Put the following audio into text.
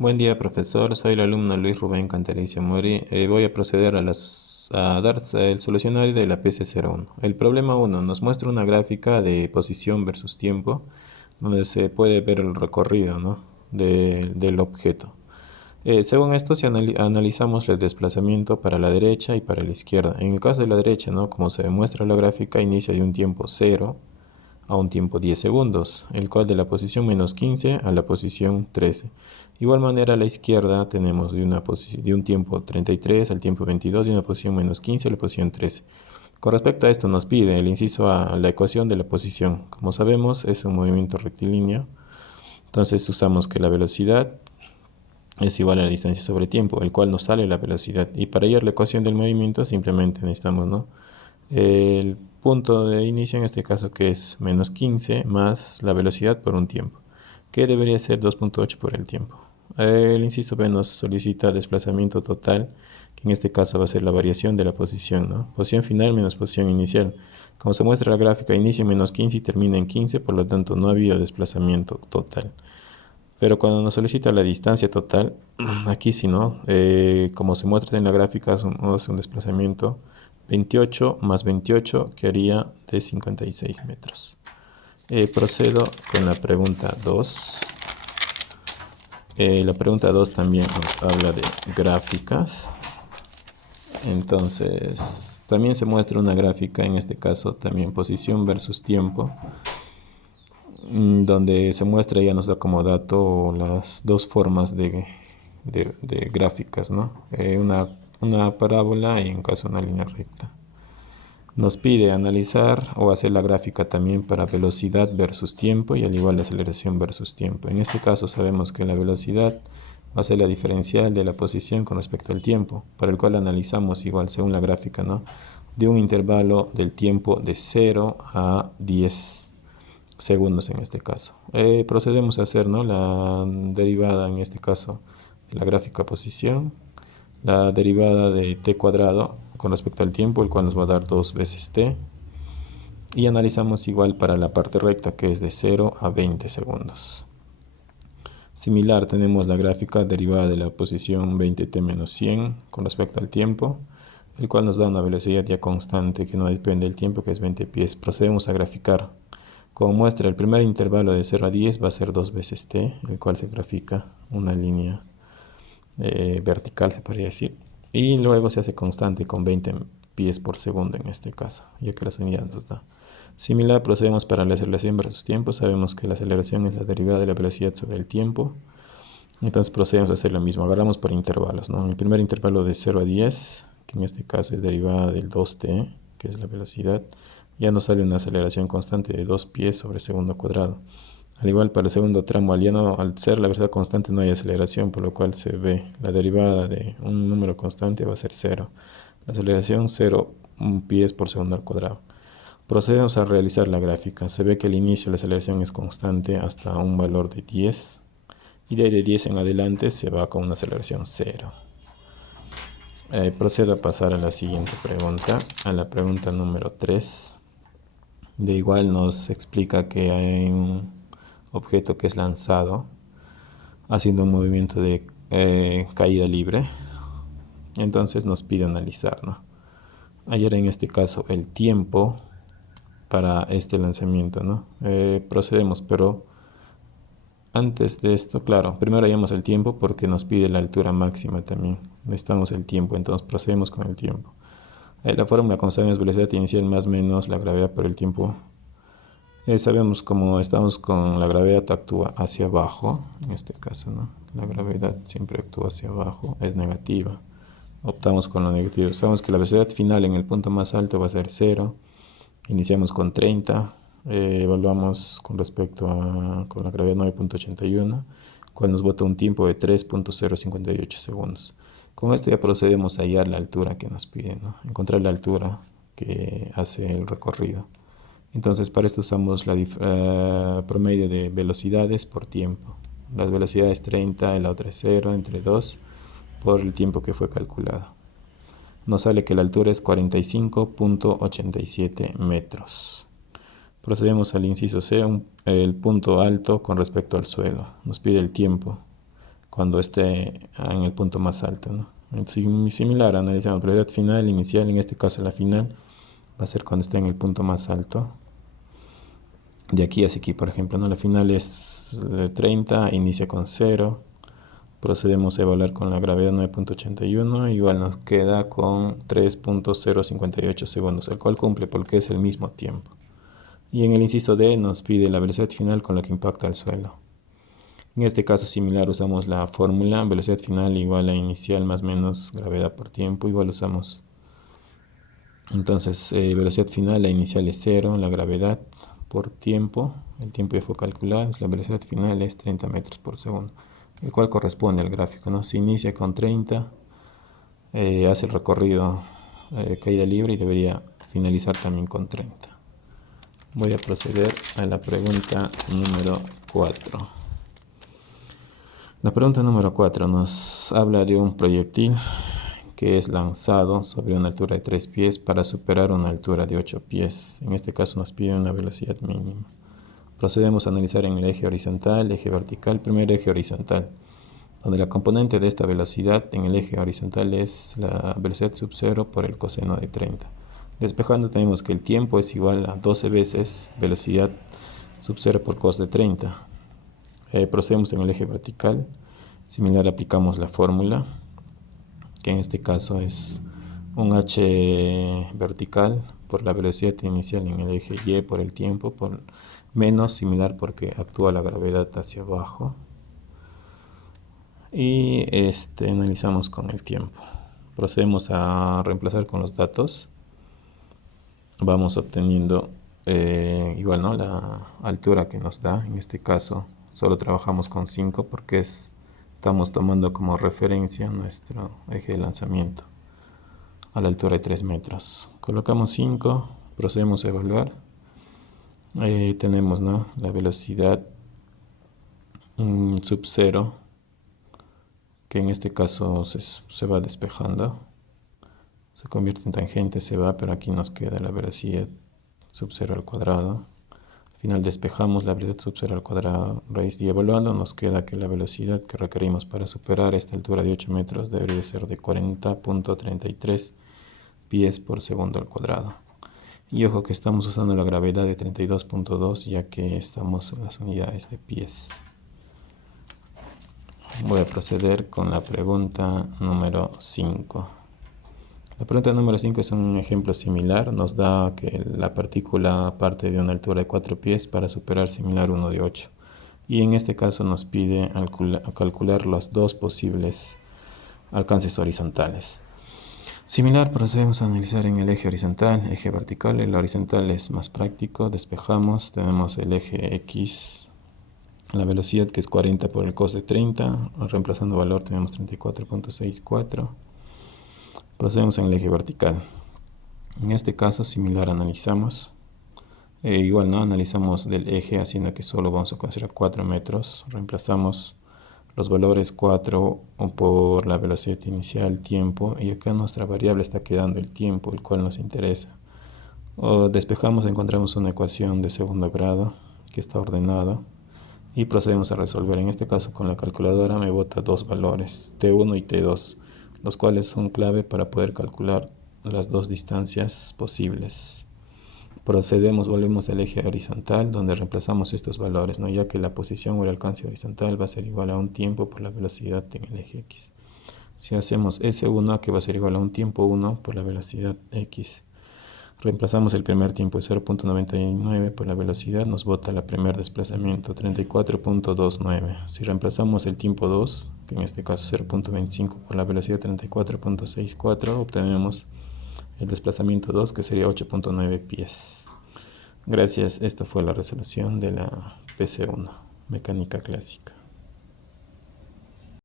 Buen día, profesor. Soy el alumno Luis Rubén Cantalicio Mori. Voy a proceder a dar el solucionario de la PC01. El problema 1 nos muestra una gráfica de posición versus tiempo, donde se puede ver el recorrido, ¿no?, del objeto. Según esto, si analizamos el desplazamiento para la derecha y para la izquierda. En el caso de la derecha, ¿no?, como se muestra la gráfica, inicia de un tiempo 0 a un tiempo 10 segundos, el cual de la posición menos 15 a la posición 13. Igual manera a la izquierda tenemos de un tiempo 33 al tiempo 22 de una posición menos 15 a la posición 13. Con respecto a esto nos pide el inciso A, la ecuación de la posición. Como sabemos es un movimiento rectilíneo, entonces usamos que la velocidad es igual a la distancia sobre tiempo, el cual nos sale la velocidad. Y para hallar la ecuación del movimiento simplemente necesitamos, ¿no?, el punto de inicio, en este caso, que es menos 15 más la velocidad por un tiempo, que debería ser 2.8 por el tiempo. El inciso B nos solicita desplazamiento total, que en este caso va a ser la variación de la posición, ¿no? Posición final menos posición inicial. Como se muestra la gráfica, inicia en menos 15 y termina en 15, por lo tanto no había desplazamiento total. Pero cuando nos solicita la distancia total, aquí sí, ¿no? Como se muestra en la gráfica, hace un desplazamiento 28 más 28, que haría de 56 metros. Procedo con la pregunta 2. La pregunta 2 también nos habla de gráficas. Entonces, también se muestra una gráfica, en este caso también posición versus tiempo, donde se muestra, ya nos da como dato las dos formas de gráficas, ¿no? Una parábola y en caso una línea recta. Nos pide analizar o hacer la gráfica también para velocidad versus tiempo y al igual la aceleración versus tiempo. En este caso sabemos que la velocidad va a ser la diferencial de la posición con respecto al tiempo, para el cual analizamos igual según la gráfica, ¿no?, de un intervalo del tiempo de 0 a 10 segundos en este caso. Procedemos a hacer, ¿no?, la derivada en este caso de la gráfica posición, la derivada de t cuadrado con respecto al tiempo, el cual nos va a dar 2 veces t, y analizamos igual para la parte recta, que es de 0 a 20 segundos. Similar, tenemos la gráfica derivada de la posición 20t menos 100 con respecto al tiempo, el cual nos da una velocidad ya constante que no depende del tiempo, que es 20 pies. Procedemos a graficar. Como muestra, el primer intervalo de 0 a 10 va a ser 2 veces t, el cual se grafica una línea vertical, se podría decir, y luego se hace constante con 20 pies por segundo en este caso, ya que las unidades nos da. Similar, procedemos para la aceleración versus tiempo. Sabemos que la aceleración es la derivada de la velocidad sobre el tiempo, entonces procedemos a hacer lo mismo. Agarramos por intervalos, ¿no? El primer intervalo de 0 a 10, que en este caso es derivada del 2t, que es la velocidad, ya nos sale una aceleración constante de 2 pies sobre segundo cuadrado. Al igual para el segundo tramo, al ser la velocidad constante no hay aceleración, por lo cual se ve la derivada de un número constante va a ser 0. La aceleración 0 pies por segundo al cuadrado. Procedemos a realizar la gráfica. Se ve que al inicio la aceleración es constante hasta un valor de 10. Y de ahí de 10 en adelante se va con una aceleración 0. Procedo a pasar a la siguiente pregunta, a la pregunta número 3. De igual nos explica que hay un objeto que es lanzado haciendo un movimiento de caída libre. Entonces nos pide analizar, ¿no?, hallar en este caso el tiempo para este lanzamiento, ¿no? Procedemos, pero antes de esto, claro, primero hallamos el tiempo porque nos pide la altura máxima también. Necesitamos el tiempo, entonces procedemos con el tiempo. La fórmula, como sabemos, velocidad inicial más menos la gravedad por el tiempo. Sabemos, como estamos con la gravedad, actúa hacia abajo, en este caso, ¿no? La gravedad siempre actúa hacia abajo, es negativa. Optamos con lo negativo. Sabemos que la velocidad final en el punto más alto va a ser 0. Iniciamos con 30. Evaluamos con respecto con la gravedad 9.81, cual nos bota un tiempo de 3.058 segundos. Con esto ya procedemos a hallar la altura que nos pide, ¿no?, encontrar la altura que hace el recorrido. Entonces, para esto usamos la promedio de velocidades por tiempo. Las velocidades 30, la otra es 0, entre 2, por el tiempo que fue calculado. Nos sale que la altura es 45.87 metros. Procedemos al inciso C, el punto alto con respecto al suelo. Nos pide el tiempo. cuando esté en el punto más alto, ¿no? Similar, analizamos velocidad final, inicial, en este caso la final va a ser cuando esté en el punto más alto. De aquí hacia aquí, por ejemplo, ¿no? La final es 30, inicia con 0. Procedemos a evaluar con la gravedad 9.81, igual nos queda con 3.058 segundos, el cual cumple porque es el mismo tiempo. Y en el inciso D nos pide la velocidad final con la que impacta el suelo. En este caso similar usamos la fórmula velocidad final igual a inicial más menos gravedad por tiempo, igual usamos. Entonces velocidad final, la inicial es 0, la gravedad por tiempo, el tiempo ya fue calculado, la velocidad final es 30 metros por segundo, el cual corresponde al gráfico, ¿no? Se inicia con 30, hace el recorrido caída libre y debería finalizar también con 30. Voy a proceder a la pregunta número 4. La pregunta número 4 nos habla de un proyectil que es lanzado sobre una altura de 3 pies para superar una altura de 8 pies. En este caso nos pide una velocidad mínima. Procedemos a analizar en el eje horizontal, eje vertical, primer eje horizontal, donde la componente de esta velocidad en el eje horizontal es la velocidad sub 0 por el coseno de 30. Despejando tenemos que el tiempo es igual a 12 veces velocidad sub 0 por cos de 30. Procedemos en el eje vertical, similar aplicamos la fórmula, que en este caso es un h vertical por la velocidad inicial en el eje y por el tiempo, por menos similar porque actúa la gravedad hacia abajo. Y analizamos con el tiempo. Procedemos a reemplazar con los datos. Vamos obteniendo igual, ¿no? La altura que nos da. En este caso solo trabajamos con 5 porque estamos tomando como referencia nuestro eje de lanzamiento a la altura de 3 metros. Colocamos 5, procedemos a evaluar. Tenemos, ¿no?, la velocidad sub 0, que en este caso se va despejando, se convierte en tangente, se va, pero aquí nos queda la velocidad sub 0 al cuadrado. Al final despejamos la velocidad sub 0 al cuadrado, raíz, y evaluando nos queda que la velocidad que requerimos para superar esta altura de 8 metros debería ser de 40.33 pies por segundo al cuadrado. Y ojo que estamos usando la gravedad de 32.2 ya que estamos en las unidades de pies. Voy a proceder con la pregunta número 5. La pregunta número 5 es un ejemplo similar. Nos da que la partícula parte de una altura de 4 pies para superar similar uno de 8. Y en este caso nos pide calcular los dos posibles alcances horizontales. Similar, procedemos a analizar en el eje horizontal, eje vertical. El horizontal es más práctico, despejamos, tenemos el eje X, la velocidad que es 40 por el cos de 30, reemplazando valor tenemos 34.64. Procedemos en el eje vertical. En este caso, similar, analizamos. Igual, ¿no? Analizamos del eje, haciendo que solo vamos a considerar 4 metros. Reemplazamos los valores 4 por la velocidad inicial, tiempo, y acá nuestra variable está quedando el tiempo, el cual nos interesa. Despejamos, encontramos una ecuación de segundo grado que está ordenada y procedemos a resolver. En este caso con la calculadora me bota dos valores, T1 y T2, los cuales son clave para poder calcular las dos distancias posibles. Procedemos, volvemos al eje horizontal donde reemplazamos estos valores, ¿no?, ya que la posición o el alcance horizontal va a ser igual a un tiempo por la velocidad en el eje X. Si hacemos S1, que va a ser igual a un tiempo 1 por la velocidad X, reemplazamos el primer tiempo 0.99 por la velocidad, nos bota el primer desplazamiento 34.29. Si reemplazamos el tiempo 2, que en este caso 0.25 por la velocidad 34.64, obtenemos el desplazamiento 2, que sería 8.9 pies. Gracias, esta fue la resolución de la PC1, mecánica clásica.